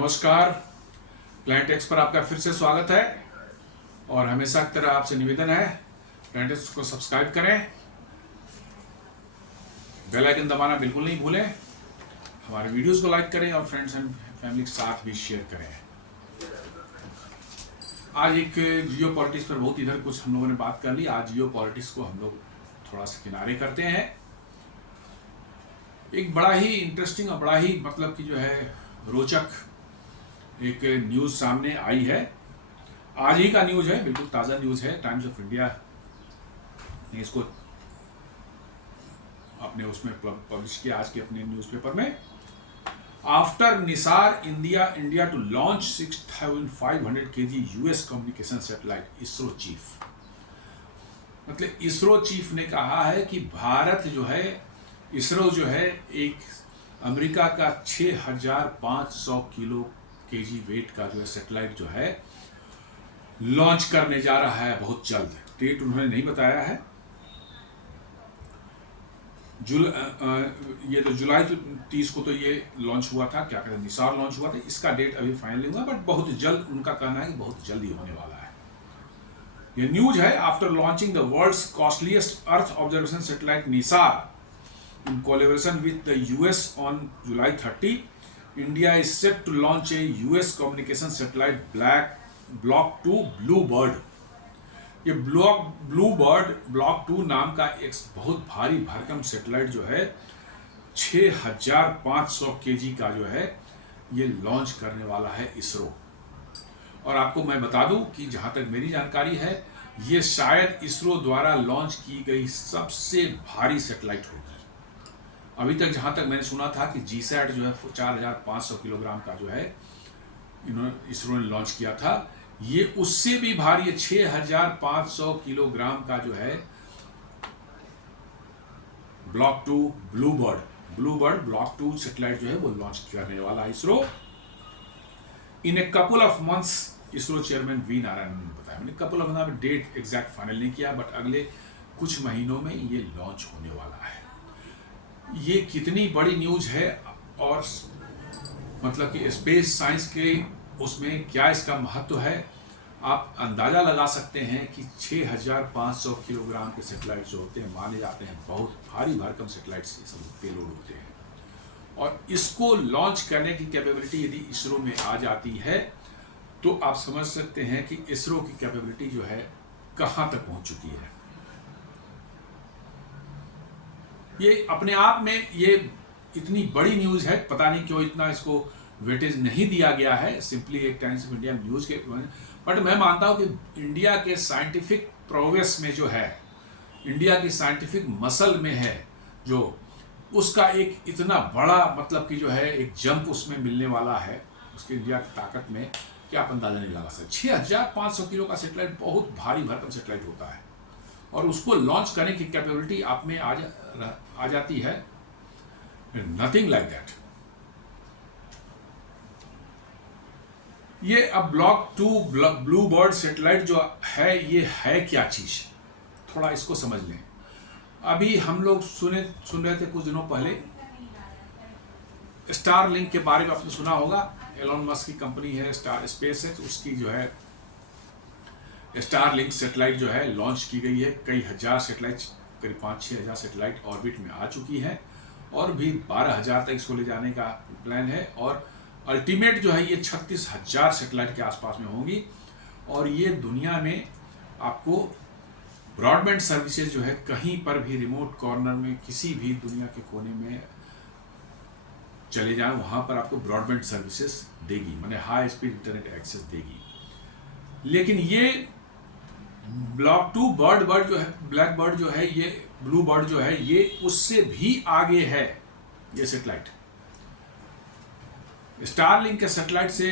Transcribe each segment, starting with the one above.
नमस्कार। Plan takes पर आपका फिर से स्वागत है और हमेशा की तरह आपसे निवेदन है प्लान टेक्स को सब्सक्राइब करें, बेल आइकन दबाना बिल्कुल नहीं भूलें, हमारे वीडियोस को लाइक करें और फ्रेंड्स एंड फैमिली के साथ भी शेयर करें। आज एक जियो पॉलिटिक्स पर बहुत इधर कुछ हम लोगों ने बात कर ली। आज जियो पॉलिटिक्स को हम लोग थोड़ा सा किनारे करते हैं। एक बड़ा ही इंटरेस्टिंग और बड़ा ही मतलब कि जो है रोचक एक न्यूज़ सामने आई है। आज ही का न्यूज़ है, बिल्कुल ताज़ा न्यूज़ है। टाइम्स ऑफ इंडिया ने इसको अपने उसमें पब्लिश किया आज के अपने न्यूज़पेपर में। After NISAR India to launch 6500 kg US communication satellite, ISRO chief. मतलब इसरो चीफ ने कहा है कि भारत जो है, इसरो जो है एक अमेरिका का 6500 kg वेट का जो है सैटेलाइट जो है लॉन्च करने जा रहा है बहुत जल्द। डेट उन्होंने नहीं बताया है। ये तो जुलाई 30 को तो ये लॉन्च हुआ था, क्या कहते हैं, निसार लॉन्च हुआ था। इसका डेट अभी फाइनल नहीं हुआ, बट बहुत जल्द उनका कहना है कि बहुत जल्द ही होने वाला है। ये न्यूज है। After launching the world's costliest earth observation satellite NISAR in collaboration with the US on July 30, India is set to launch a US communication satellite Block 2 Bluebird। ये Bluebird Block 2 नाम का एक बहुत भारी भरकम सैटेलाइट जो है 6500 kg का जो है ये लॉन्च करने वाला है इसरो। और आपको मैं बता दूं कि जहां तक मेरी जानकारी है, ये शायद इसरो द्वारा लॉन्च की गई सबसे भारी सैटेलाइट होगी। अभी तक जहां तक मैंने सुना था कि जीसैट जो है 4500 किलोग्राम का जो है इन्होंने इसरो ने लॉन्च किया था, ये उससे भी भारी है। 6500 किलोग्राम का जो है ब्लॉक 2 ब्लूबर्ड ब्लॉक 2 सैटेलाइट जो है वो लॉन्च करने वाला है ISRO. In a couple of months, ISRO chairman V Narayan ने बताया। मैंने couple of month date exact final नहीं किया, बट अगले कुछ महीनों में ये लॉन्च होने वाला है। ये कितनी बड़ी न्यूज है और मतलब कि स्पेस साइंस के उसमें क्या इसका महत्व है, आप अंदाजा लगा सकते हैं कि 6500 किलोग्राम के सैटेलाइट जो होते हैं माने जाते हैं बहुत भारी भरकम सैटेलाइट से सब पेलोड होते हैं। और इसको लॉन्च करने की कैपेबिलिटी यदि इसरो में आ जाती है तो आप समझ सकते हैं कि इसरो की कैपेबिलिटी जो है कहां तक पहुंच चुकी है। ये अपने आप में ये इतनी बड़ी न्यूज़ है, पता नहीं क्यों इतना इसको वेटेज नहीं दिया गया है सिंपली एक टाइम्स ऑफ इंडिया न्यूज़ के। बट मैं मानता हूं कि इंडिया के साइंटिफिक प्रोग्रेस में जो है, इंडिया की साइंटिफिक मसल में है जो, उसका एक इतना बड़ा मतलब कि जो है एक जंप उसमें मिलने वाला है उसके इंडिया की ताकत में कि आप अंदाजा नहीं लगा सकते। 6500 किलो का सैटेलाइट बहुत भारी भरकम सैटेलाइट होता है और उसको लॉन्च करने की कैपेबिलिटी आप में आ जाती है। Nothing like that. ये अब ब्लॉक 2 ब्लूबर्ड सैटेलाइट जो है ये है क्या चीज, थोड़ा इसको समझ लें। अभी हम लोग सुन रहे थे कुछ दिनों पहले स्टारलिंक के बारे में, आपने सुना होगा। एलोन मस्क की कंपनी है स्टार स्पेस है, तो उसकी जो है स्टारलिंक सैटेलाइट जो है लॉन्च की गई है। कई हजार सैटेलाइट, करीब 5-6 हजार सैटेलाइट ऑर्बिट में आ चुकी है और भी 12,000 तक इसको ले जाने का प्लान है। और अल्टीमेट जो है ये 36,000 सैटेलाइट के आसपास में होंगी। और ये दुनिया में आपको ब्रॉडबैंड सर्विसेज जो है कहीं पर भी रिमोट कॉर्नर में किसी भी दुनिया के कोने में चले जाएं वहां पर आपको ब्रॉडबैंड सर्विसेज देगी, माने हाई स्पीड इंटरनेट एक्सेस देगी। लेकिन ये ब्लॉक 2 बर्ड जो है, ब्लैक बर्ड जो है, ये ब्लू बर्ड जो है, ये उससे भी आगे है। ये सैटेलाइट स्टारलिंक के सैटेलाइट से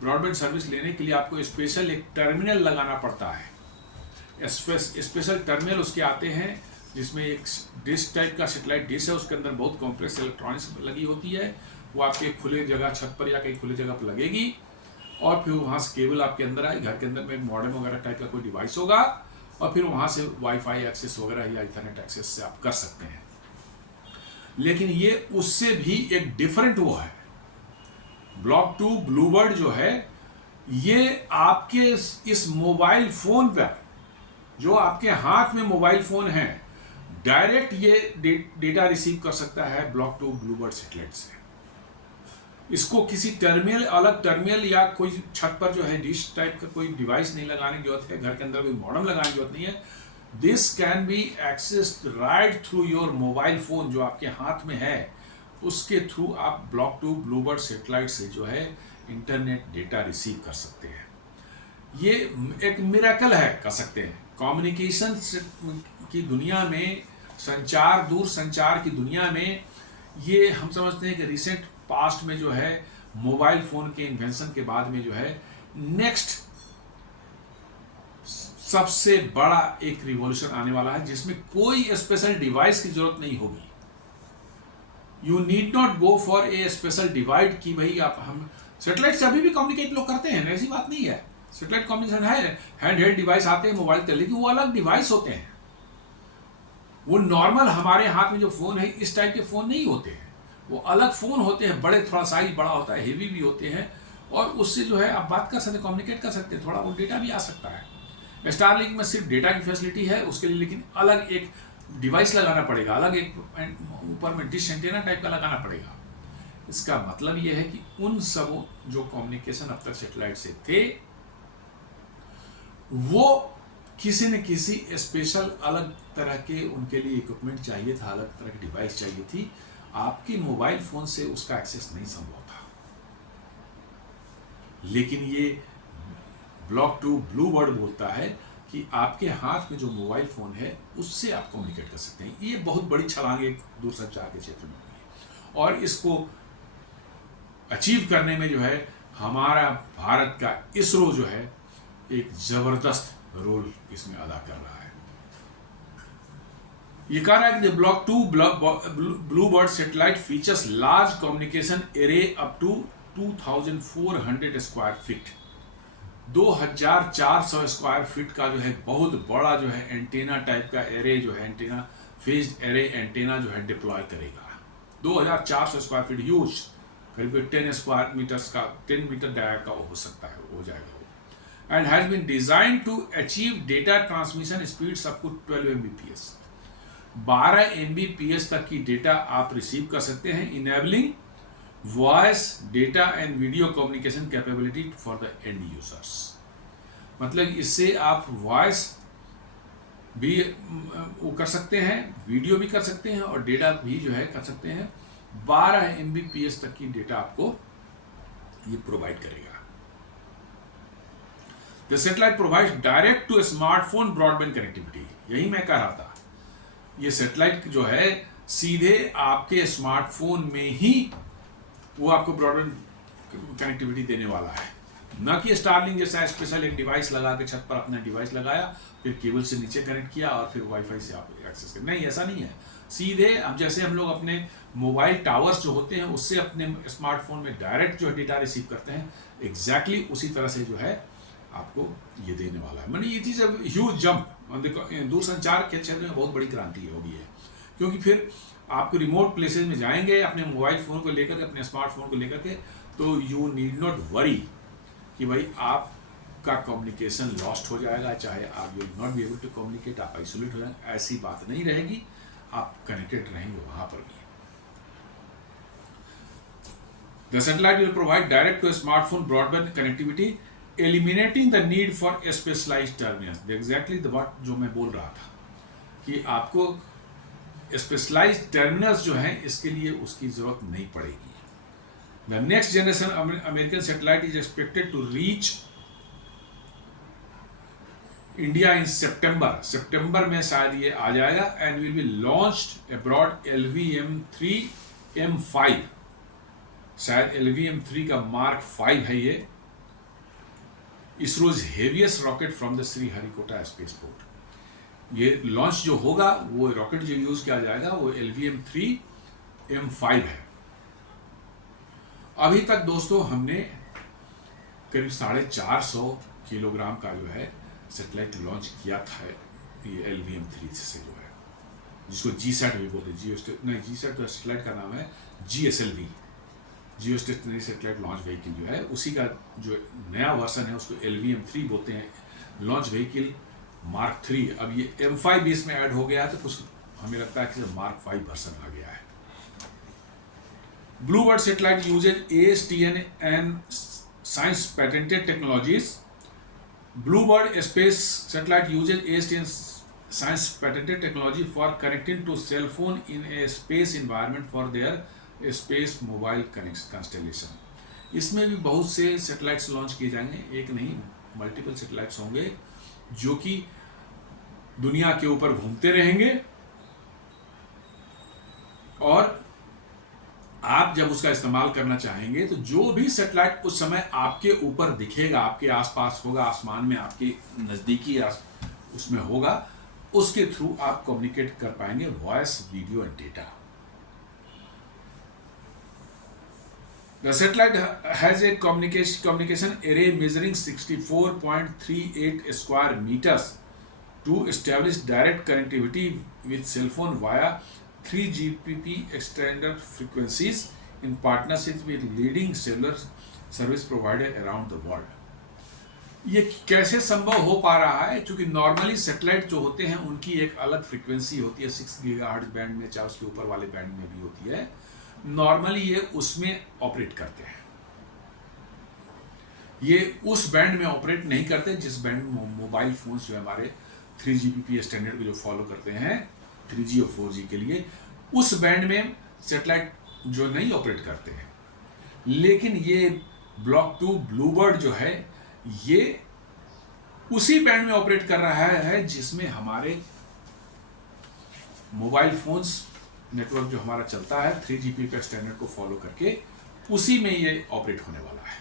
ब्रॉडबैंड सर्विस लेने के लिए आपको स्पेशल एक टर्मिनल लगाना पड़ता है। स्पेशल टर्मिनल उसके आते हैं जिसमें एक डिश टाइप का सैटेलाइट डिश है, उसके अंदर बहुत कॉम्प्लेक्स इलेक्ट्रॉनिक्स लगी होती है। वो आपके खुले जगह छत पर या कहीं खुले जगह पर लगेगी और फिर वहाँ से केबल आपके अंदर आए, घर के अंदर में एक मॉडेम वगैरह टाइप का कोई डिवाइस होगा और फिर वहाँ से वाईफाई एक्सेस वगैरह या इथरनेट एक्सेस से आप कर सकते हैं। लेकिन ये उससे भी एक डिफरेंट वो है। ब्लॉक 2 ब्लूबर्ड जो है ये आपके इस मोबाइल फोन पर, जो आपके हाथ में मोबाइल फोन है, डायरेक्ट ये डेटा रिसीव कर सकता है ब्लॉक 2 ब्लूबर्ड सैटेलाइट से। इसको किसी टर्मिनल, अलग टर्मिनल या कोई छत पर जो है डिश टाइप का कोई डिवाइस नहीं लगाने की जरूरत है, घर के अंदर कोई मॉडेम लगाने की जरूरत नहीं है। This can be accessed right through your mobile phone, जो आपके हाथ में है उसके थ्रू आप ब्लॉक 2 ब्लूबर्ड सैटेलाइट से जो है इंटरनेट डेटा रिसीव कर सकते हैं। ये एक मिरेकल है, कह सकते हैं। कम्युनिकेशन की दुनिया में, संचार, दूर संचार की दुनिया में, ये हम समझते हैं कि रिसेंट पास्ट में जो है मोबाइल फोन के इन्वेंशन के बाद में जो है नेक्स्ट सबसे बड़ा एक रिवॉल्यूशन आने वाला है, जिसमें कोई स्पेशल डिवाइस की जरूरत नहीं होगी। You need not go for a special device कि भाई आप, हम सैटेलाइट से अभी भी कम्युनिकेट लोग करते हैं, ऐसी बात नहीं है। सैटेलाइट कम्युनिकेशन है, हैंड हेल्ड डिवाइस आते हैं मोबाइल के, लेकिन वो अलग डिवाइस होते हैं। वो नॉर्मल हमारे हाथ में जो फोन है इस टाइप के फोन नहीं होते हैं, वो अलग फोन होते हैं, बड़े, थोड़ा साइज बड़ा होता है, हेवी भी होते हैं, और उससे जो है आप बात कर सकते हैं, कम्युनिकेट कर सकते हैं, थोड़ा वो डेटा भी आ सकता है। स्टारलिंक में सिर्फ डेटा की फैसिलिटी है उसके लिए, लेकिन अलग एक डिवाइस लगाना पड़ेगा, अलग एक ऊपर में डिश एंटेना टाइप का लगाना पड़ेगा। इसका मतलब यह है कि उन सब जो कम्युनिकेशन अब तक सैटेलाइट से थे, वो किसी न किसी स्पेशल अलग तरह के उनके लिए इक्विपमेंट चाहिए था, अलग तरह की डिवाइस चाहिए थी। आपकी मोबाइल फोन से उसका एक्सेस नहीं संभव था। लेकिन ये ब्लॉक 2 ब्लूबर्ड बोलता है कि आपके हाथ में जो मोबाइल फोन है उससे आप कम्युनिकेट कर सकते हैं। ये बहुत बड़ी छलांग एक दूरसंचार के क्षेत्र में हुई है, और इसको अचीव करने में जो है हमारा भारत का इसरो जो है एक जबरदस्त रोल इसमें अदा कर रहा है। ये कह रहा है कि block 2 BlueBird satellite features large communication array up to 2400 square feet, 2400 square feet का जो है बहुत बड़ा जो है एंटेना टाइप का एरे जो है, एंटेना फेज्ड एरे एंटेना जो है डिप्लॉय करेगा। 2400 स्क्वायर फीट, ह्यूज, करीब 10 स्क्वायर मीटर्स का, 10 मीटर डायमीटर का हो सकता है, हो जाएगा वो। And has been design to achieve data transmission speeds up to 12 Mbps, 12 Mbps तक की डेटा आप रिसीव कर सकते हैं, enabling voice, data and video communication capability for the end users. मतलब इससे आप वॉइस भी वो कर सकते हैं, वीडियो भी कर सकते हैं, और डेटा भी जो है कर सकते हैं। 12 Mbps तक की डेटा आपको ये प्रोवाइड करेगा। The satellite provides direct to smartphone broadband connectivity. यही मैं कह रहा था, ये सैटेलाइट जो है सीधे आपके स्मार्टफोन में ही वो आपको ब्रॉडबैंड कनेक्टिविटी देने वाला है, न कि स्टारलिंक जैसा स्पेशल एक डिवाइस लगा के छत पर अपना डिवाइस लगाया, फिर केबल से नीचे कनेक्ट किया और फिर वाईफाई से आप एक्सेस कर। नहीं, ऐसा नहीं है। सीधे अब जैसे हम लोग अपने मोबाइल टावर्स जो होते हैं उससे अपने स्मार्टफोन में डायरेक्ट जो है डेटा रिसीव करते हैं, एग्जैक्टली उसी तरह से जो है आपको ये देने वाला है। मैंने ये चीज़ अब ह्यूज जंप, दूरसंचार के क्षेत्र में बहुत बड़ी क्रांति होगी है, क्योंकि फिर आप रिमोट प्लेसेस में जाएंगे अपने मोबाइल फ़ोन को लेकर के, अपने स्मार्टफोन को लेकर के, तो यू नीड नॉट वरी कि भाई आपका कम्युनिकेशन लॉस्ट हो जाएगा, चाहे आप you not be able to communicate, आप आइसोलेट हो जाएंगे, ऐसी बात नहीं रहेगी, आप कनेक्टेड रहेंगे वहाँ पर भी। The satellite will provide direct to smartphone broadband connectivity, eliminating the need for specialized terminals. Exactly the what जो मैं बोल रहा था कि आपको स्पेशलाइज्ड टर्मिनल्स जो हैं इसके लिए उसकी जरूरत नहीं पड़ेगी। The next generation American satellite is expected to reach India in सितंबर में शायद ये आ जाएगा, and will be launched abroad LVM-3M5, शायद LVM-3 का मार्क 5 है ये, ISRO's heaviest rocket from the Sriharikota spaceport. ये लॉन्च जो होगा, वो रॉकेट जो यूज किया जाएगा वो LVM-3M5 है। अभी तक दोस्तों हमने करीब 450 किलोग्राम का जो है सैटेलाइट लॉन्च किया था, ये LVM-3 से जो है, जिसको GSAT भी बोलते हैं, GSAT तो सैटेलाइट का नाम है, GSLV जियो स्टेशनरी सेटेलाइट लॉन्च व्हीकल जो है, उसी का जो नया वर्सन है उसको LVM-3 बोलते हैं, लॉन्च व्हीकल मार्क 3। अब ये M5 भी इसमें ऐड हो गया है, तो कुछ हमें लगता है कि मार्क 5 वर्सन आ गया है। Bluebird satellite uses ASTN and science patented technologies. Bluebird space satellite uses ASTN science patented technology for connecting to cell phone in a space environment for their space mobile constellation. इसमें भी बहुत से satellites launch किए जाएंगे, एक नहीं multiple satellites होंगे जो कि दुनिया के ऊपर घूमते रहेंगे, और आप जब उसका इस्तेमाल करना चाहेंगे तो जो भी सैटेलाइट उस समय आपके ऊपर दिखेगा, आपके आसपास होगा, आसमान में आपके नज़दीकी उसमें होगा, उसके थ्रू आप कम्युनिकेट कर पाएंगे, voice, video and data. The satellite has a communication array measuring 64.38 square meters to establish direct connectivity with cell phone via 3GPP extender frequencies in partnership with leading cellular service provider around the world. ये कैसे संभव हो पा रहा है? क्योंकि normally satellite जो होते हैं उनकी एक अलग फ्रीक्वेंसी होती है, 6 गीगाहर्ट्ज बैंड में, चाहे उसके ऊपर वाले बैंड में भी होती है। नॉर्मली ये उसमें ऑपरेट करते हैं, ये उस बैंड में ऑपरेट नहीं करते जिस बैंड में मोबाइल फोन्स जो हमारे 3GPP स्टैंडर्ड को जो फॉलो करते हैं 3G और 4G के लिए, उस बैंड में सैटेलाइट जो नहीं ऑपरेट करते हैं। लेकिन ये ब्लॉक 2 ब्लूबर्ड जो है ये उसी बैंड में ऑपरेट कर रहा है जिसमें हमारे मोबाइल फोन्स नेटवर्क जो हमारा चलता है 3GPP स्टैंडर्ड को फॉलो करके, उसी में ये ऑपरेट होने वाला है।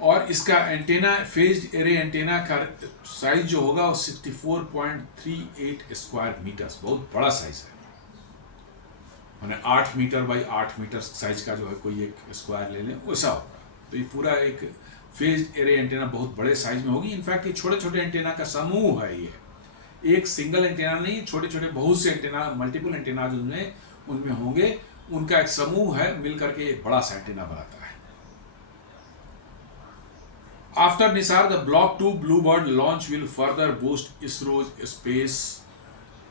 और इसका एंटेना, फेज्ड एरे एंटेना का साइज जो होगा वो 64.38 स्क्वायर मीटर्स, बहुत बड़ा साइज है। मैंने 8 मीटर बाई 8 मीटर साइज का जो है कोई एक स्क्वायर ले लें वैसा होगा। तो ये पूरा एक फेज्ड एरे एंटेना बहुत बड़े साइज में होगी। इनफैक्ट ये छोटे छोटे एंटेना का समूह है, ये एक सिंगल एंटेना नहीं, छोटे छोटे बहुत से एंटेना, मल्टीपल एंटेना उनमें होंगे, उनका एक समूह है, मिलकर के एक बड़ा सा एंटेना बनाता है। After NISAR, the Block 2 Bluebird launch will further boost ISRO's space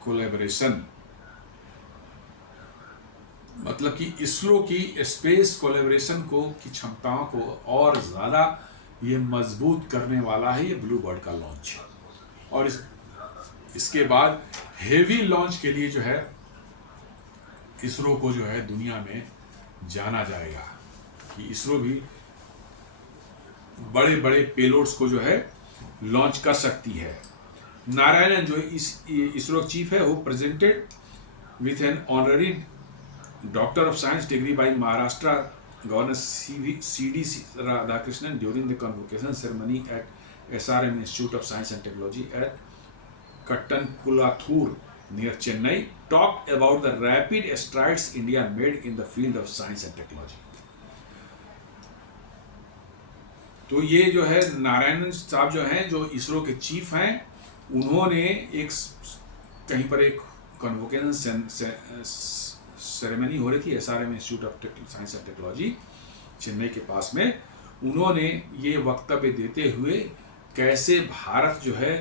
collaboration. मतलब कि इसरो की स्पेस कोलैबोरेशन को की क्षमताओं को और ज़्यादा ये मजबूत करने वाला है ये ब्लूबर्ड का लॉन्च। और इसके बाद हेवी लॉन्च के लिए जो है इसरो को जो है दुनिया में जाना जाएगा कि इसरो भी बड़े बड़े पेलोड्स को जो है लॉन्च कर सकती है। नारायणन जो इसरो चीफ है वो presented with an honorary doctor of science degree by Maharashtra governor CD Radhakrishnan during the convocation ceremony at SRM Institute of Science and Technology at Kattanpulathur near Chennai, talked about the rapid strides India made in the field of science and technology. तो ये जो है नारायणन साहब जो हैं, जो इसरो के chief हैं, उन्होंने एक कहीं पर एक कन्वोकेशन सेरेमनी हो रही थी SRM institute of science and technology Chennai के पास में। उन्होंने ये वक्तव्य देते हुए कैसे भारत जो है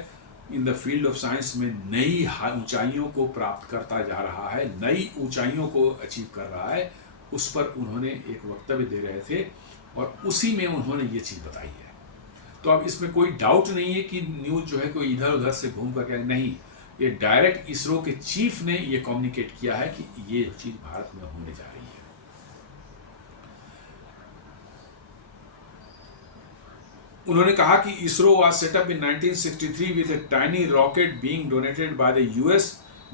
in the field of science में नई ऊंचाइयों को प्राप्त करता जा रहा है, नई ऊंचाइयों को अचीव कर रहा है, उस पर उन्होंने एक वक्तव्य दे रहे थे और उसी में उन्होंने ये चीज़ बताई है। तो अब इसमें कोई डाउट नहीं है कि न्यूज़ जो है कोई इधर उधर से घूम करके नहीं, ये डायरेक्ट इसरो के चीफ ने ये कम्युनिकेट किया है कि ये चीज़ भारत में होने जा रही है। उन्होंने कहा कि ISRO was set up in 1963 with a tiny rocket being donated by the US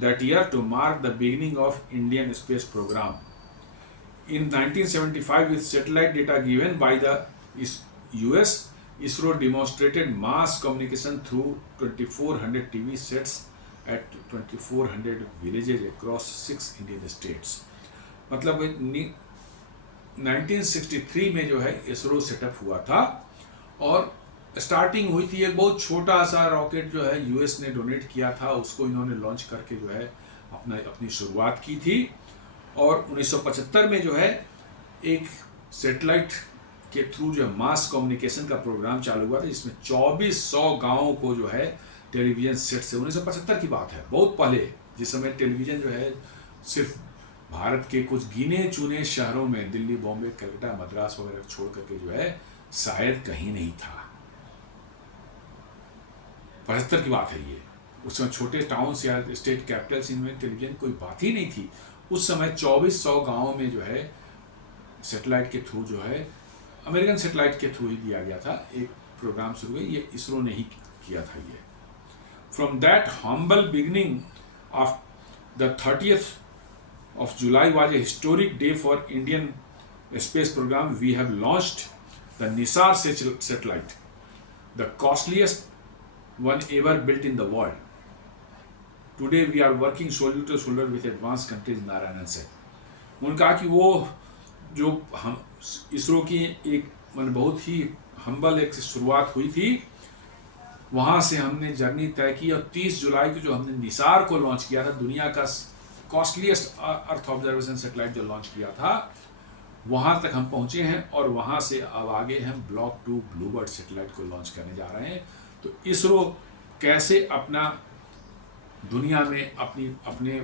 that year to mark the beginning of Indian space programme. In 1975, with satellite data given by the US, ISRO demonstrated mass communication through 2400 TV sets at 2400 villages across 6 Indian states. मतलब 1963 में जो है ISRO setup हुआ था और starting हुई थी, एक बहुत छोटा सा रॉकेट जो है US ने डोनेट किया था, उसको इन्होंने लॉन्च करके जो है अपनी शुरुआत की थी। और 1975 में जो है एक सेटेलाइट के थ्रू जो है मास कम्युनिकेशन का प्रोग्राम चालू हुआ था, जिसमें 2400 गाँवों को जो है टेलीविज़न सेट से, 1975 की बात है, बहुत पहले, जिस समय टेलीविज़न जो है सिर्फ भारत के कुछ गिने चुने शहरों में, दिल्ली, बॉम्बे, कलकत्ता, मद्रास वगैरह छोड़ करके जो है शायद कहीं नहीं था। 75 की बात है ये। उस समय छोटे टाउन्स या स्टेट कैपिटल्स, इनमें टेलीविज़न कोई बात ही नहीं थी। उस समय 2400 गाँवों में जो है सेटेलाइट के थ्रू जो है, अमेरिकन सेटेलाइट के थ्रू ही दिया गया था, एक प्रोग्राम शुरू हुआ। ये इसरो ने ही किया था ये। From that humble beginning of the 30th of July was a historic day for Indian space program. We have launched the NISAR satellite, the costliest one ever built in the world. Today we are working shoulder to shoulder with advanced countries, Narayanan said. उन्होंने कहा कि वो जो हम इसरो की एक बहुत ही humble एक शुरुआत हुई थी, वहाँ से हमने जर्नी तय की और 30 जुलाई को जो हमने निसार को लॉन्च किया था, दुनिया का कॉस्टलीस्ट अर्थ ऑब्जर्वेशन सेटेलाइट जो लॉन्च किया था, वहाँ तक हम पहुँचे हैं और वहाँ से अब आगे हम ब्लॉक 2 ब्लूबर्ड सेटेलाइट को लॉन्च करने जा रहे हैं। तो इसरो कैसे अपना दुनिया में अपने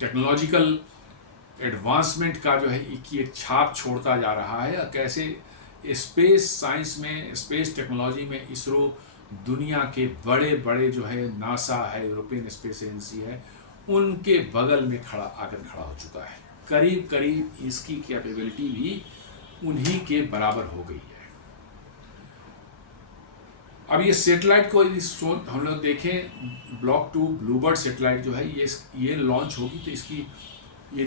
टेक्नोलॉजिकल एडवांसमेंट का जो है की एक छाप छोड़ता जा रहा है, और कैसे स्पेस साइंस में, स्पेस टेक्नोलॉजी में इसरो दुनिया के बड़े बड़े जो है नासा है, यूरोपियन स्पेस एजेंसी है, उनके बगल में आकर खड़ा हो चुका है। करीब करीब इसकी कैपेबिलिटी भी उन्हीं के बराबर हो गई है। अब ये सेटेलाइट को हम लोग देखें, ब्लॉक 2 ब्लूबर्ड सेटेलाइट जो है ये लॉन्च होगी तो इसकी ये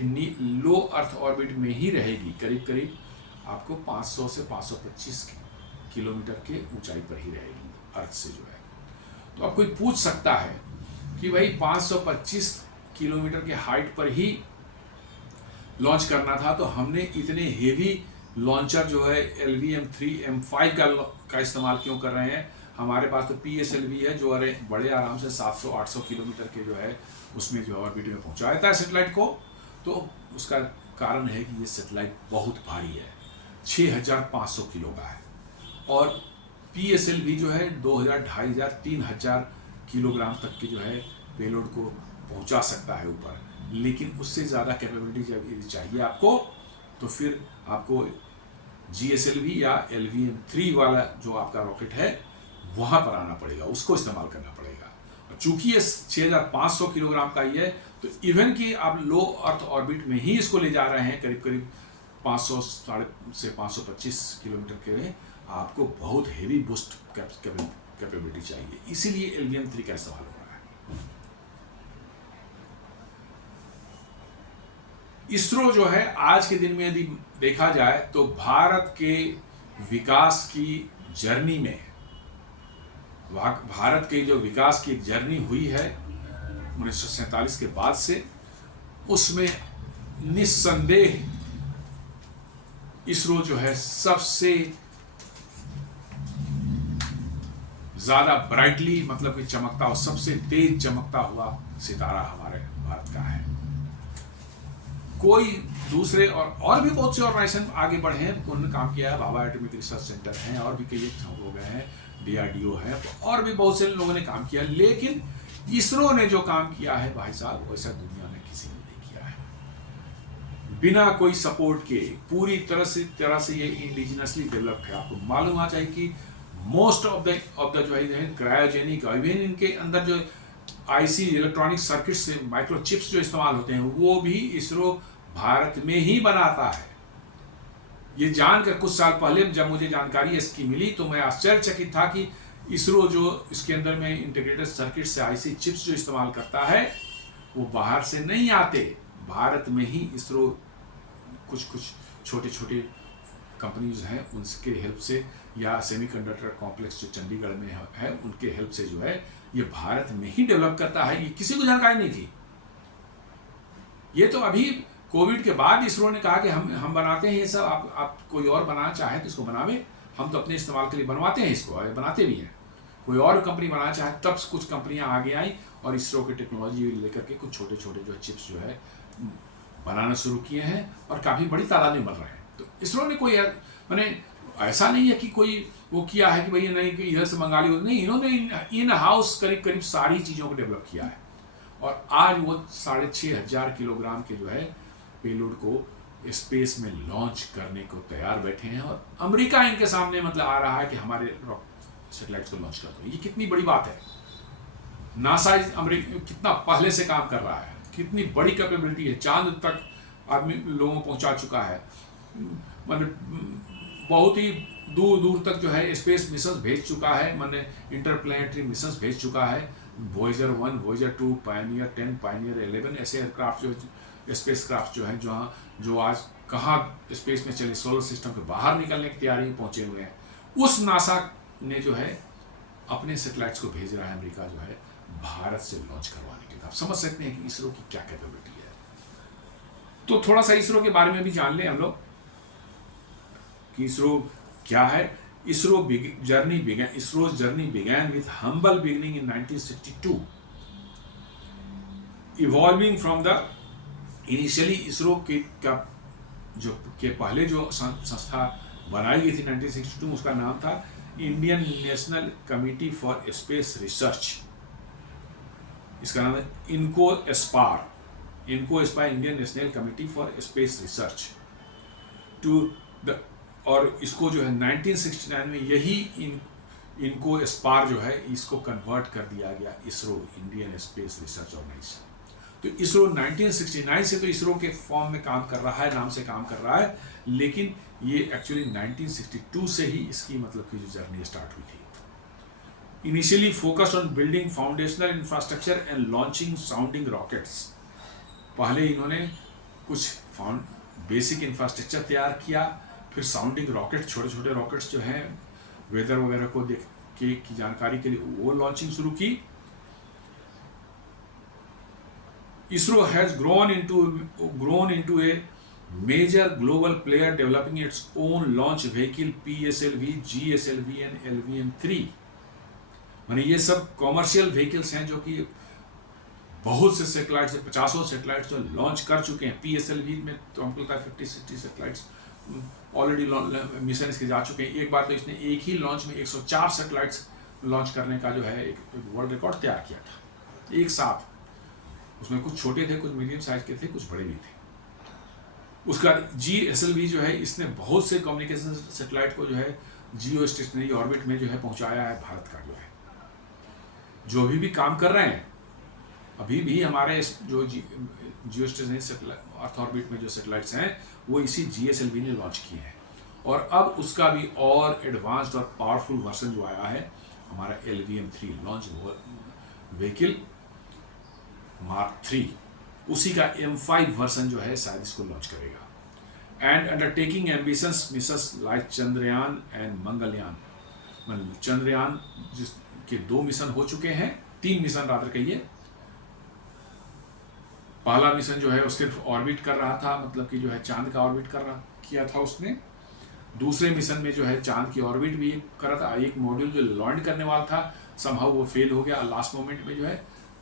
लो अर्थ ऑर्बिट में ही रहेगी, करीब करीब आपको 500 से 525 किलोमीटर के ऊंचाई पर ही रहेगी अर्थ से जो है। तो अब कोई पूछ सकता है कि भाई 525 किलोमीटर के हाइट पर ही लॉन्च करना था, तो हमने इतने हेवी लॉन्चर जो है LVM-3 M5 का इस्तेमाल क्यों कर रहे हैं? हमारे पास तो PSLV है जो बड़े आराम से 700-800 किलोमीटर के जो है उसमें जो ऑर्बिट में पहुंचा देता है सेटेलाइट को। तो उसका कारण है कि ये सेटेलाइट बहुत भारी है, 6500 किलो का है, और PSLV जो है 2000, 2500, 3000 किलोग्राम तक के जो है पेलोड को पहुंचा सकता है ऊपर। लेकिन उससे ज़्यादा कैपेबिलिटी जब चाहिए आपको, तो फिर आपको GSLV या LVM-3 वाला जो आपका रॉकेट है वहाँ पर आना पड़ेगा, उसको इस्तेमाल करना पड़ेगा। और चूंकि ये 6500 किलोग्राम का ही है, तो इवन कि आप लो अर्थ ऑर्बिट में ही इसको ले जा रहे हैं, करीब करीब 500 से 525 किलोमीटर के लिए, आपको बहुत हेवी बूस्ट कैपेबिलिटी चाहिए। इसीलिए LVM-3 का इस्तेमाल हो रहा है। इसरो जो है आज के दिन में यदि देखा जाए तो भारत के विकास की जर्नी में, भारत के जो विकास की जर्नी हुई है 1947 के बाद से, उसमें निस्संदेह इसरो जो है सबसे ज़्यादा ब्राइटली, मतलब कि चमकता हुआ, सबसे तेज चमकता हुआ सितारा हमारे भारत का है। कोई दूसरे और भी बहुत से ऑर्गेनाइजेशन आगे बढ़े हैं, उन्होंने काम किया है, भाभा एटॉमिक रिसर्च सेंटर हैं, और भी कई लोग हैं, DRDO है, और भी बहुत से लोगों ने काम किया। लेकिन इसरो ने जो काम किया है भाई साहब, वैसा दुनिया में किसी ने नहीं किया है। बिना कोई सपोर्ट के पूरी तरह से ये इंडिजिनसली डेवलप्ड है। आपको मालूम होना चाहिए कि मोस्ट ऑफ द जो है क्रायोजेनिक, इवन इनके अंदर जो IC इलेक्ट्रॉनिक सर्किट से माइक्रोचिप्स जो इस्तेमाल होते हैं, वो भी इसरो भारत में ही बनाता है। ये जानकर कुछ साल पहले जब मुझे जानकारी इसकी मिली तो मैं आश्चर्यचकित था कि इसरो जो इसके अंदर में इंटीग्रेटेड सर्किट से IC चिप्स जो इस्तेमाल करता है, वो बाहर से नहीं आते, भारत में ही इसरो कुछ छोटे छोटे कंपनीज हैं उनके हेल्प से, या सेमीकंडक्टर कॉम्प्लेक्स जो चंडीगढ़ में है उनके हेल्प से जो है ये भारत में ही डेवलप करता है। ये किसी को जानकारी नहीं थी। ये तो अभी कोविड के बाद इसरो ने कहा कि हम बनाते हैं ये सब, आप कोई और बनाना चाहे तो इसको बनावे, हम तो अपने इस्तेमाल के लिए बनवाते हैं, इसको बनाते भी हैं। कोई और कंपनी बनाना चाहे तब कुछ कंपनियां आगे आई और इसरो की टेक्नोलॉजी लेकर के कुछ छोटे छोटे जो चिप्स जो है बनाना शुरू किए हैं और काफ़ी बड़ी तादाद में बन रहे हैं। तो इसरो ने कोई मैंने ऐसा नहीं है कि कोई वो किया है कि भैया नहीं कि इधर से मंगा ली, नहीं, इन्होंने इन हाउस करीब करीब सारी चीज़ों को डेवलप किया है और आज वो 6,500 किलोग्राम के जो है पेलोड को स्पेस में लॉन्च करने को तैयार बैठे हैं और अमेरिका इनके सामने मतलब आ रहा है कि हमारे सैटेलाइट्स को लॉन्च कर दो। ये कितनी बड़ी बात है। नासा अमेरिका कितना पहले से काम कर रहा है, कितनी बड़ी कैपेबिलिटी है, चांद तक आदमी लोगों को पहुंचा चुका है, मतलब बहुत ही दूर दूर तक जो है स्पेस मिशन भेज चुका है, मैंने इंटरप्लेनेटरी मिशन भेज चुका है। वॉयेजर 1, वॉयेजर 2, पायनियर 10, पायनियर 11 ऐसे एयरक्राफ्ट जो स्पेस क्राफ्ट जो हैं जो आज कहाँ स्पेस में चले, सोलर सिस्टम के बाहर निकलने की तैयारी में पहुंचे हुए हैं। उस नासा ने जो है अपने सैटेलाइट्स को भेज रहा है अमेरिका जो है भारत से लॉन्च करवाने के लिए। आप समझ सकते हैं कि इसरो की क्या कैपेबिलिटी है। तो थोड़ा सा इसरो के बारे में भी जान लें हम लोग कि इसरो क्या है। इसरो's journey began with humble beginning in 1962, evolving from the initially ISRO के पहले जो संस्था बनाई गई थी 1962 में, उसका नाम था Indian national committee for space research. इसका नाम है इनको एस्पार, Indian national committee for space research to the, और इसको जो है 1969 में यही इनको एस्पार जो है इसको कन्वर्ट कर दिया गया ISRO, Indian Space Research Organisation. तो इसरो 1969 से तो इसरो के फॉर्म में काम कर रहा है, नाम से काम कर रहा है, लेकिन ये एक्चुअली 1962 से ही इसकी मतलब की जो जर्नी स्टार्ट हुई थी। Initially focused on building foundational infrastructure and launching sounding rockets. पहले इन्होंने कुछ बेसिक इंफ्रास्ट्रक्चर तैयार किया, फिर साउंडिंग रॉकेट, छोटे छोटे रॉकेट्स जो हैं वेदर वगैरह को देख के की जानकारी के लिए वो लॉन्चिंग शुरू की। ISRO has grown into a major global player developing its own launch vehicle PSLV, GSLV and LVM-3। माने ये सब कॉमर्शियल व्हीकल्स हैं जो कि बहुत से सैटेलाइट से 50 सैटेलाइट जो लॉन्च कर चुके हैं। PSLV में तो हमको लगता है 50-60 सैटेलाइट्स ऑलरेडी मिशन इसके जा चुके हैं। एक बार तो इसने एक ही लॉन्च में 104 सैटेलाइट्स लॉन्च करने का जो है एक वर्ल्ड रिकॉर्ड तैयार किया था एक साथ। उसमें कुछ छोटे थे, कुछ मीडियम साइज के थे, कुछ बड़े भी थे। उसका GSLV जो है इसने बहुत से कम्युनिकेशन सैटेलाइट को जो है जियो स्टेशनरी ऑर्बिट में जो है पहुंचाया है। भारत का जो है जो अभी भी काम कर रहे हैं, अभी भी हमारे जो जियो स्टेशनरी अर्थ ऑर्बिट में जो सैटेलाइट्स हैं वो इसी GSLV ने लॉन्च किए हैं। और अब उसका भी और एडवांस्ड और पावरफुल वर्जन जो आया है हमारा LVM-3 लॉन्च व्हीकल मार्क 3, उसी का M5 वर्जन जो है शायद इसको लॉन्च करेगा। And undertaking ambitions missions like Chandrayaan and Mangalyaan. मतलब चंद्रयान जिसके 2 मिशन हो चुके हैं, 3 मिशन रादर कहिए। पहला मिशन जो है वो सिर्फ ऑर्बिट कर रहा था, मतलब कि जो है चांद का ऑर्बिट किया था उसने। दूसरे मिशन में जो है चांद की ऑर्बिट भी कर रहा था। एक मॉड्यूल जो लॉन्च करने वाला था समहाउ वो फेल हो गया लास्ट मोमेंट में जो है।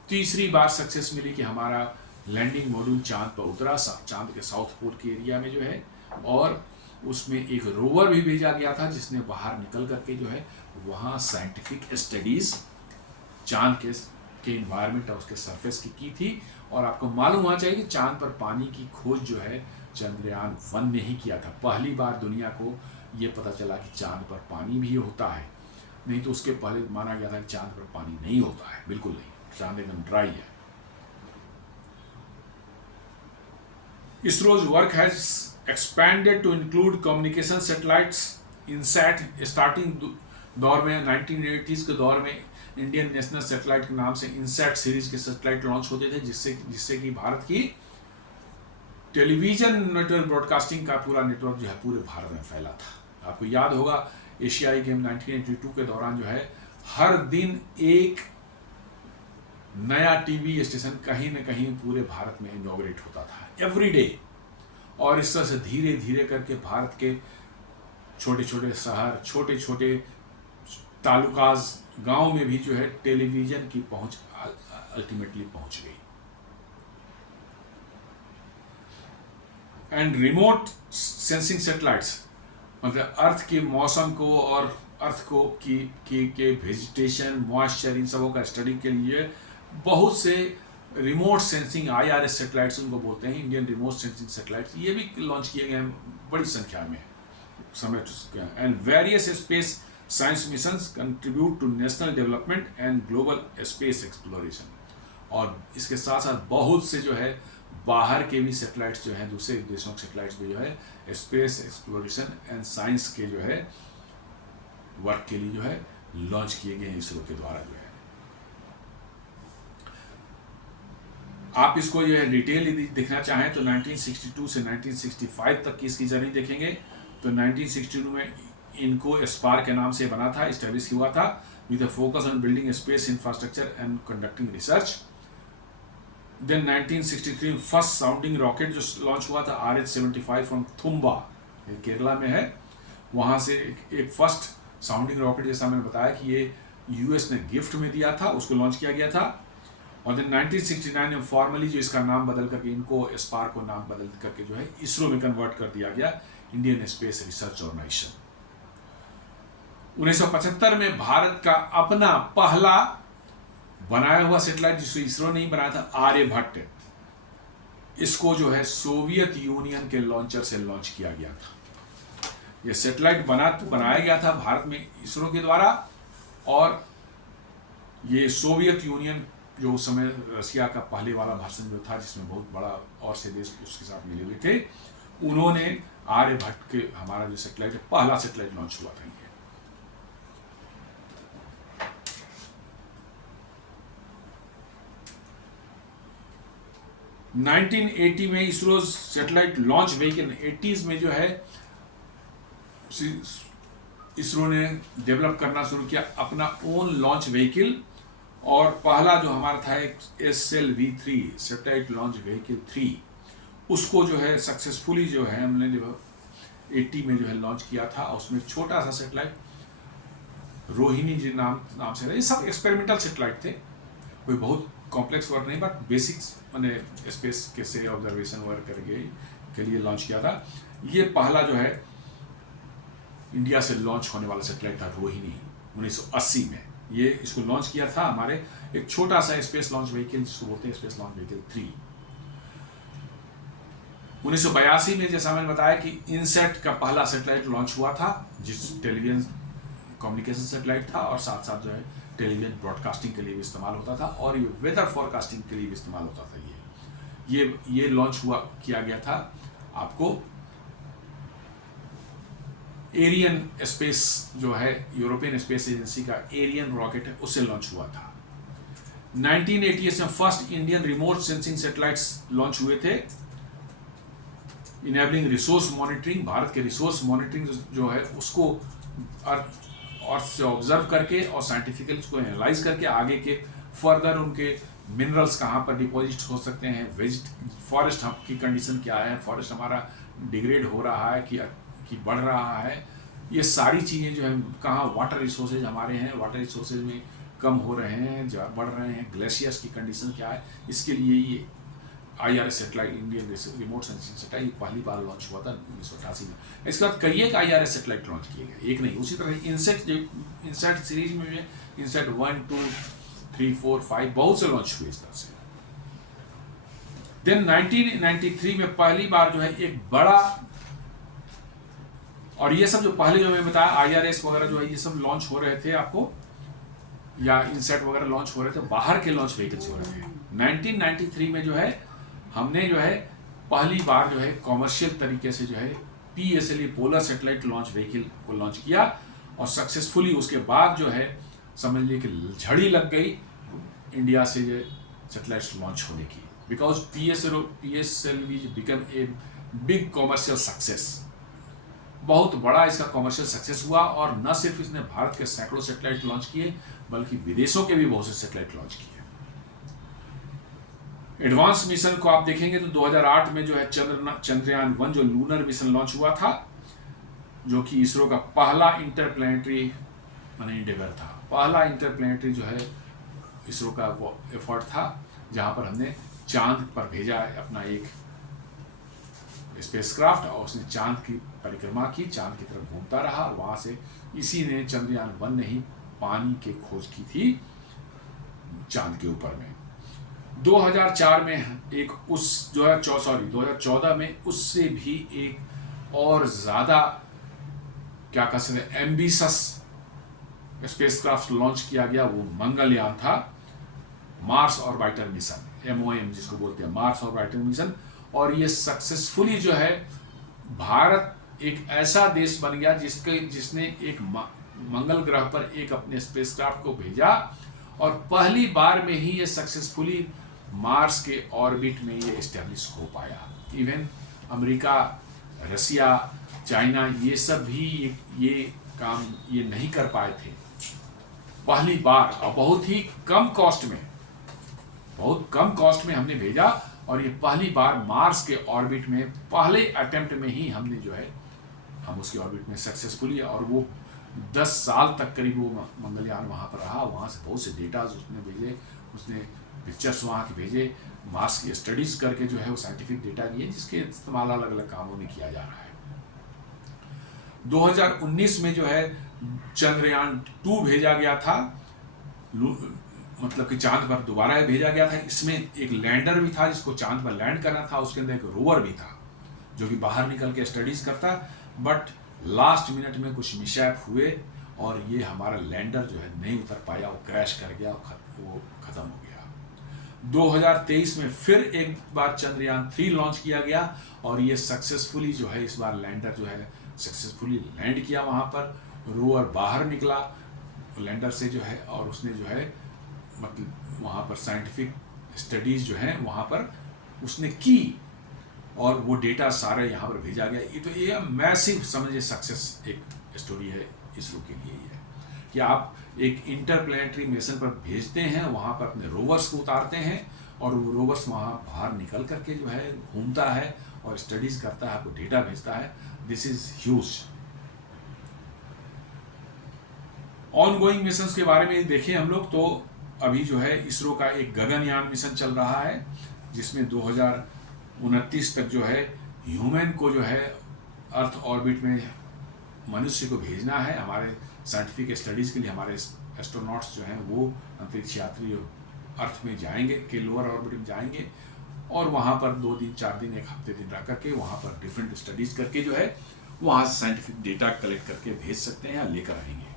तीसरी बार सक्सेस मिली कि हमारा लैंडिंग मॉड्यूल चांद पर उतरा, चांद के साउथ पोल के एरिया में जो है, और उसमें एक रोवर भी भेजा गया था जिसने बाहर निकल करके जो है वहाँ साइंटिफिक स्टडीज चांद के इन्वायरमेंट और उसके सरफेस की थी। और आपको मालूम होना चाहिए कि चांद पर पानी की खोज जो है चंद्रयान 1 ने ही किया था। पहली बार दुनिया को ये पता चला कि चांद पर पानी भी होता है, नहीं तो उसके पहले माना गया था कि चांद पर पानी नहीं होता है, बिल्कुल नहीं, चांद एकदम ड्राई है। इसरो's work has expanded to include communication satellites, INSAT। Starting दौर में 1980s के दौर में इंडियन नेशनल सैटेलाइट के नाम से INSAT सीरीज के सैटेलाइट लॉन्च होते थे, जिससे कि भारत की टेलीविजन नेटवर्क ब्रॉडकास्टिंग का पूरा नेटवर्क जो है पूरे भारत में फैला था। आपको याद होगा एशियाई गेम 1982 के दौरान जो है हर दिन एक नया टीवी स्टेशन कहीं न कहीं पूरे भारत में इनॉग्रेट होता था, एवरी डे। और इस तरह से धीरे धीरे करके भारत के छोटे छोटे शहर, छोटे छोटे तालुकाज, गांव में भी जो है टेलीविज़न की पहुंच अल्टीमेटली पहुंच गई। एंड रिमोट सेंसिंग सैटेलाइट्स मतलब अर्थ के मौसम को और अर्थ को के वेजिटेशन, मॉइस्चर, इन सबों का स्टडी के लिए बहुत से रिमोट सेंसिंग IRS सैटेलाइट्स उनको बोलते हैं, इंडियन रिमोट सेंसिंग सैटेलाइट्स, ये भी लॉन्च किए गए हैं बड़ी संख्या में समय चुके हैं। And various space science missions contribute to national development and global space exploration. और इसके साथ साथ बहुत से जो है बाहर के भी सैटेलाइट्स जो हैं, दूसरे देशों के सैटेलाइट्स भी जो है स्पेस एक्सप्लोरेशन एंड साइंस के जो है वर्क के लिए जो है लॉन्च किए गए हैं इसरो के द्वारा जो है। आप इसको जो है डिटेल यदि देखना चाहें तो 1962 से 1965 तक की इसकी जर्नी देखेंगे तो 1962 में इनको स्पार के नाम से बना था, इस्टेब्लिश हुआ था with a focus on building space infrastructure and conducting research. Then 1963 first sounding rocket जो लॉन्च हुआ था RH-75 फ्रॉम थुम्बा, केरला में है, वहाँ से एक फर्स्ट साउंडिंग रॉकेट, जैसा मैंने बताया कि ये US ने गिफ्ट में दिया था, उसको लॉन्च किया गया था। और देन 1969 में फॉर्मली जो इसका नाम बदल करके इनको स्पार को नाम बदल करके जो है इसरो में कन्वर्ट कर दिया गया, इंडियन स्पेस रिसर्च ऑर्गेनाइजेशन। 1975 में भारत का अपना पहला बनाया हुआ सैटेलाइट जिसको इसरो ने ही बनाया था, आर्यभट्ट, इसको जो है सोवियत यूनियन के लॉन्चर से लॉन्च किया गया था। यह सैटेलाइट बनाया गया था भारत में इसरो के द्वारा, और ये सोवियत यूनियन जो उस समय रसिया का पहले वाला भाषण जो था जिसमें बहुत बड़ा और से देश उसके साथ मिले हुए थे, उन्होंने आर्यभट्ट के हमारा जो सैटेलाइट है पहला सैटेलाइट लॉन्च हुआ था। 1980 में ISRO satellite launch vehicle 80s में जो है इसरो ने डेवलप करना शुरू किया अपना ओन लॉन्च व्हीकल, और पहला जो हमारा था एक SLV-3 सैटेलाइट लॉन्च व्हीकल 3, उसको जो है सक्सेसफुली जो है हमने 80 में जो है लॉन्च किया था। उसमें छोटा सा सैटेलाइट रोहिणी जी नाम से, ये सब एक्सपेरिमेंटल सैटेलाइट थे, कोई बहुत कॉम्प्लेक्स वर्क नहीं, बट बेसिक्स मैंने स्पेस के से ऑब्जर्वेशन वर्क करके के लिए लॉन्च किया था। ये पहला जो है इंडिया से लॉन्च होने वाला सैटेलाइट था रोहिणी 1980 में, ये इसको लॉन्च किया था हमारे एक छोटा सा स्पेस लॉन्च व्हीकल जिसको बोलते हैं स्पेस लॉन्च व्हीकल 3। 1982 में जैसा मैंने बताया कि इनसेट का पहला सैटेलाइट लॉन्च हुआ था, जिस टेलीविजन कम्युनिकेशन सैटेलाइट था, और साथ साथ जो है टेलीविजन ब्रॉडकास्टिंग के लिए भी इस्तेमाल होता था, और ये वेदर फॉरकास्टिंग के लिए भी इस्तेमाल होता था। ये लॉन्च किया गया था आपको एरियन स्पेस जो है यूरोपियन स्पेस एजेंसी का एरियन रॉकेट है, उससे लॉन्च हुआ था। 1988 में first Indian remote sensing satellites launch हुए थे, इनेबलिंग रिसोर्स मॉनिटरिंग, भारत के रिसोर्स मॉनिटरिंग जो है उसको अर्थ से ऑब्जर्व करके और साइंटिफिकली उसको एनालाइज करके आगे के फर्दर उनके मिनरल्स कहाँ पर डिपॉजिट हो सकते हैं, फॉरेस्ट की कंडीशन क्या है, फॉरेस्ट हमारा डिग्रेड हो रहा है कि बढ़ रहा है, ये सारी चीज़ें जो है कहाँ वाटर रिसोर्सेज हमारे हैं, वाटर रिसोर्सेज में कम हो रहे हैं, बढ़ रहे हैं, ग्लेशियर्स की कंडीशन क्या है, इसके लिए ये IRS satellite Indian remote sensing satellite पहली बार लॉन्च हुआ था 1988 में। इसके बाद कई एक IRS सैटेलाइट लॉन्च किए गए, एक नहीं। उसी तरह इनसेट सीरीज में भी इनसेट 1, 2, 3, 4, 5 बहुत से लॉन्च हुए इस तरह से। देन 1993 में पहली बार जो है एक बड़ा, और ये सब जो पहले जो मैं बताया IRS वगैरह जो है ये सब लॉन्च हो रहे थे आपको, या इनसेट वगैरह लॉन्च हो रहे थे, बाहर के लॉन्च व्हीकल्स हो रहे थे। 1993 में जो है हमने जो है पहली बार जो है कॉमर्शियल तरीके से जो है PSLV polar satellite launch vehicle को लॉन्च किया, और सक्सेसफुली उसके बाद जो है समझ लीजिए कि झड़ी लग गई इंडिया से जो सैटेलाइट्स लॉन्च होने की, because PSLV become a big commercial success, बहुत बड़ा इसका कॉमर्शियल सक्सेस हुआ, और न सिर्फ इसने भारत के सैकड़ों सैटेलाइट लॉन्च किए बल्कि विदेशों के भी बहुत से सैटेलाइट लॉन्च किए। एडवांस मिशन को आप देखेंगे तो 2008 में जो है चंद्रयान 1 जो लूनर मिशन लॉन्च हुआ था, जो कि इसरो का पहला इंटरप्लैनेटरी एंडेवर था, पहला इंटरप्लैनेटरी जो है इसरो का वो एफर्ट था जहाँ पर हमने चांद पर भेजा अपना एक स्पेसक्राफ्ट, और उसने चांद की परिक्रमा की, चांद की तरफ घूमता रहा, और वहाँ से इसी ने चंद्रयान-1 ने ही पानी की खोज की थी चांद के ऊपर में। 2004 में एक उस 2014 में उससे भी एक और ज़्यादा क्या कह सकते हैं एम्बिशस स्पेसक्राफ्ट लॉन्च किया गया, वो मंगलयान था, मार्स ऑर्बिटर मिशन, MOM जिसको बोलते हैं, मार्स ऑर्बिटर मिशन। और ये सक्सेसफुली जो है भारत एक ऐसा देश बन गया जिसने एक मंगल ग्रह पर एक अपने स्पेसक्राफ्ट को भेजा, और पहली बार में ही ये सक्सेसफुली मार्स के ऑर्बिट में ये एस्टेब्लिश हो पाया। इवन अमेरिका, रसिया, चाइना, ये सब भी ये काम ये नहीं कर पाए थे। पहली बार और बहुत कम कॉस्ट में हमने भेजा, और ये पहली बार मार्स के ऑर्बिट में पहले अटेम्प्ट में ही हमने जो है हम उसके ऑर्बिट में सक्सेसफुली, और वो 10 साल तक करीब वो मंगलयान वहाँ पर रहा। वहाँ से बहुत से डेटाज उसने भेजे, उसने पिक्चर्स वहाँ के भेजे, मार्स की स्टडीज करके जो है वो साइंटिफिक डेटा दिए, जिसके इस्तेमाल अलग अलग कामों में किया जा रहा है। 2019 में जो है चंद्रयान-2 भेजा गया था, मतलब कि चांद पर दोबारा भेजा गया था। इसमें एक लैंडर भी था जिसको चांद पर लैंड करना था, उसके अंदर एक रोवर भी था जो कि बाहर निकल के स्टडीज करता, बट लास्ट मिनट में कुछ मिसहैप हुए और ये हमारा लैंडर जो है नहीं उतर पाया, वो क्रैश कर गया, वो खत्म हो गया। 2023 में फिर एक बार चंद्रयान-3 लॉन्च किया गया, और ये सक्सेसफुली जो है इस बार लैंडर जो है सक्सेसफुली लैंड किया वहाँ पर, रोवर बाहर निकला लैंडर से जो है, और उसने जो है मतलब वहाँ पर साइंटिफिक स्टडीज जो है वहाँ पर उसने की, और वो डेटा सारा यहाँ पर भेजा गया। ये मैसिव समझिए सक्सेस एक स्टोरी है इसरो के लिए ये, कि आप एक इंटरप्लैनेटरी मिशन पर भेजते हैं, वहाँ पर अपने रोवर्स को उतारते हैं, और वो रोवर्स वहाँ बाहर निकल करके जो है घूमता है और स्टडीज करता है, आपको डेटा भेजता है। This is huge. On going mission के बारे में देखें हम लोग तो अभी जो है इसरो का एक गगनयान मिशन चल रहा है, जिसमें 2029 तक जो है ह्यूमन को जो है अर्थ ऑर्बिट में मनुष्य को भेजना है। हमारे साइंटिफिक स्टडीज़ के लिए हमारे एस्ट्रोनॉट्स जो हैं वो अंतरिक्ष यात्री अर्थ में जाएंगे, के लोअर ऑर्बिट में जाएंगे, और वहाँ पर 2 दिन 4 दिन 1 हफ्ते दिन रह करके वहाँ पर डिफरेंट स्टडीज़ करके जो है वहाँ से साइंटिफिक डेटा कलेक्ट करके भेज सकते हैं या लेकर आएंगे।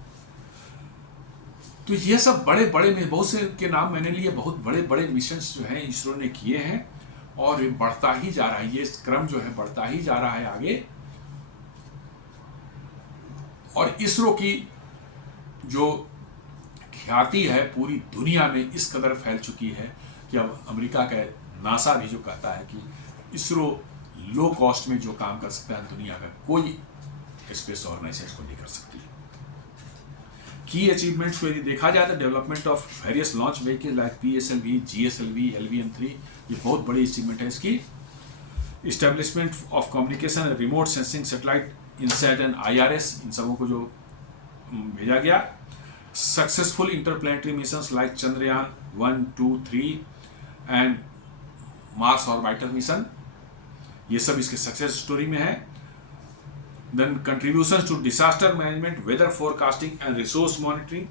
तो ये सब बड़े बड़े में बहुत से के नाम मैंने लिए, बहुत बड़े बड़े मिशंस जो हैं इसरो ने किए हैं, और ये बढ़ता ही जा रहा है, ये क्रम जो है बढ़ता ही जा रहा है आगे। और इसरो की जो ख्याति है पूरी दुनिया में इस कदर फैल चुकी है कि अब अमेरिका का नासा भी जो कहता है कि इसरो लो कॉस्ट में जो काम कर सकता है दुनिया का कोई स्पेस ऑर्गेनाइजेशन इसको नहीं कर सकती। की अचीवमेंट्स को यदि देखा जाए तो development of various launch vehicle like PSLV, GSLV, LVM-3, ये बहुत बड़ी अचीवमेंट है इसकी। Establishment of communication remote sensing satellite INSAT and IRS, इन सबों को जो भेजा गया। Successful interplanetary missions like Chandrayaan 1, 2, 3 and Mars orbiter mission, ये सब इसके सक्सेस स्टोरी में है। Then contributions to disaster management, weather forecasting and resource monitoring,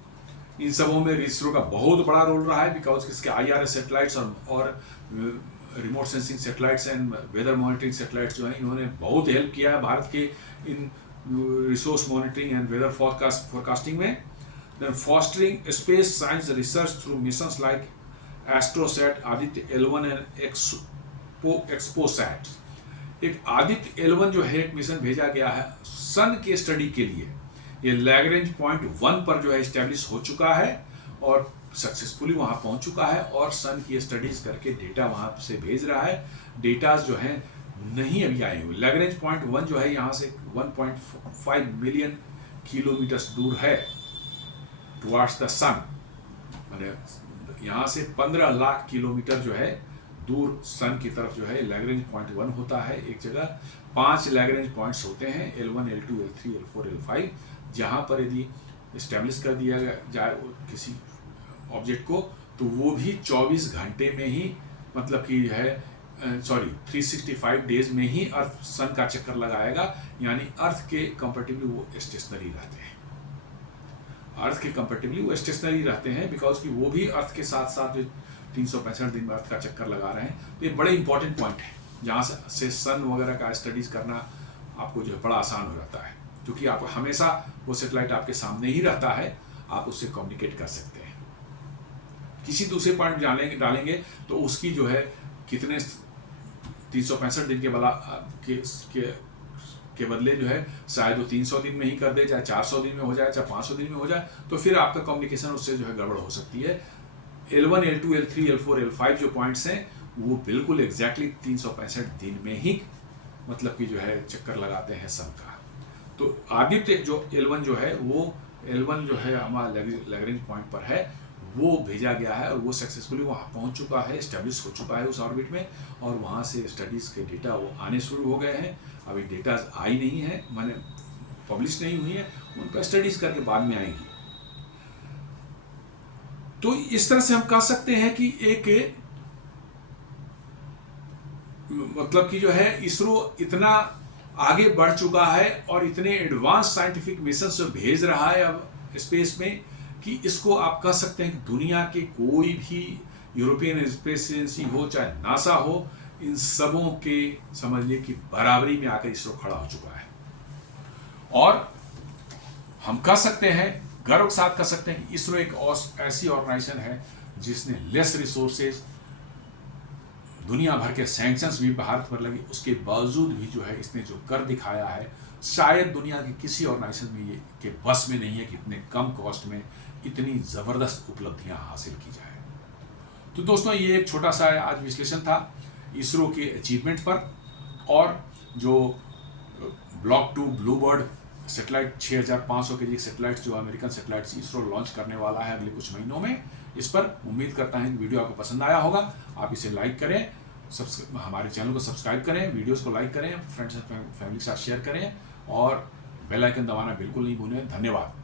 इन सबों में इसरो का बहुत बड़ा रोल रहा है, बिकॉज इसके IRS सैटेलाइट्स और remote sensing satellites and weather monitoring satellites जो हैं इन्होंने बहुत हेल्प किया है भारत के इन resource monitoring and weather forecasting में। Then fostering space science research through missions like AstroSat, Aditya L1 and XPoSat. एक आदित्य L1 जो है एक मिशन भेजा गया है सन के स्टडी के लिए, ये लैग्रेंज पॉइंट 1 पर जो है इस्टेब्लिश हो चुका है और सक्सेसफुली वहाँ पहुँच चुका है, और सन की स्टडीज करके डेटा वहाँ से भेज रहा है। डेटाज जो हैं नहीं अभी आए हुए। लैग्रेंज पॉइंट 1 जो है यहाँ से 1.5 मिलियन किलोमीटर्स दूर है टुवार्ड्स द सन, मतलब यहाँ से 15 लाख किलोमीटर जो है दूर सन की तरफ जो है लैग्रेंज पॉइंट 1 होता है। एक जगह 5 लैग्रेंज पॉइंट्स होते हैं, L1, L2, L3, L4, L5, जहाँ पर यदि इस्टेब्लिश कर दिया जाए किसी ऑब्जेक्ट को तो वो भी 24 घंटे में ही, मतलब कि है 365 डेज में ही अर्थ सन का चक्कर लगाएगा, यानी अर्थ के कंपैरेटिवली वो स्टेशनरी रहते हैं। अर्थ के कंपैरेटिवली वो स्टेशनरी रहते हैं, बिकॉज कि वो भी अर्थ के साथ साथ जो 365 दिन में अर्थ का चक्कर लगा रहे हैं। तो ये बड़े इंपॉर्टेंट पॉइंट है, जहाँ से सन वगैरह का स्टडीज करना आपको जो है बड़ा आसान हो जाता है, क्योंकि आप हमेशा वो सैटेलाइट आपके सामने ही रहता है, आप उससे कम्युनिकेट कर सकते हैं। किसी दूसरे पॉइंट डालेंगे तो उसकी जो है कितने 365 दिन के बदले जो है शायद वो 300 दिन में ही कर दे, चाहे 400 दिन में हो जाए, चाहे 500 दिन में हो जाए, तो फिर आपका कम्युनिकेशन उससे जो है गड़बड़ हो सकती है। L1, L2, L3, L4, L5 जो पॉइंट्स हैं वो बिल्कुल एग्जैक्टली 365 दिन में ही मतलब कि जो है चक्कर लगाते हैं सन का। तो आदित्य जो L1 जो है वो L1 जो है हमारा लैग्रेंज पॉइंट पर है, वो भेजा गया है और वो सक्सेसफुली वहाँ पहुँच चुका है, स्टैब्लिश हो चुका है उस ऑर्बिट में, और वहाँ से स्टडीज़ के डेटा वो आने शुरू हो गए हैं। अभी डेटा आई नहीं है, मैंने पब्लिश नहीं हुई है, उन पर स्टडीज़ करके बाद में आएगी। तो इस तरह से हम कह सकते हैं कि एक मतलब कि जो है इसरो इतना आगे बढ़ चुका है और इतने एडवांस साइंटिफिक मिशन भेज रहा है अब स्पेस में, कि इसको आप कह सकते हैं कि दुनिया के कोई भी यूरोपियन स्पेस एजेंसी हो, चाहे नासा हो, इन सबों के समझिए कि बराबरी में आकर इसरो खड़ा हो चुका है। और हम कह सकते हैं, गर्व के साथ कह सकते हैं कि इसरो एक ऐसी ऑर्गेनाइजेशन है जिसने लेस रिसोर्सेज, दुनिया भर के सैंक्शंस भी भारत पर लगे, उसके बावजूद भी जो है इसने जो कर दिखाया है, शायद दुनिया के किसी ऑर्गेनाइजेशन में ये के बस में नहीं है कि इतने कम कॉस्ट में इतनी ज़बरदस्त उपलब्धियां हासिल की जाए। तो दोस्तों, ये एक छोटा सा आज विश्लेषण था इसरो के अचीवमेंट पर, और जो ब्लॉक 2 ब्लूबर्ड सैटेलाइट 6500 के जी सैटेलाइट जो अमेरिकन सैटेलाइट्स इसरो लॉन्च करने वाला है अगले कुछ महीनों में, इस पर उम्मीद करता है कि वीडियो आपको पसंद आया होगा। आप इसे लाइक करें, हमारे चैनल को सब्सक्राइब करें, वीडियोस को लाइक करें, फ्रेंड्स एंड फैमिली के साथ शेयर करें, और बेल आइकन दबाना बिल्कुल नहीं भूलें। धन्यवाद।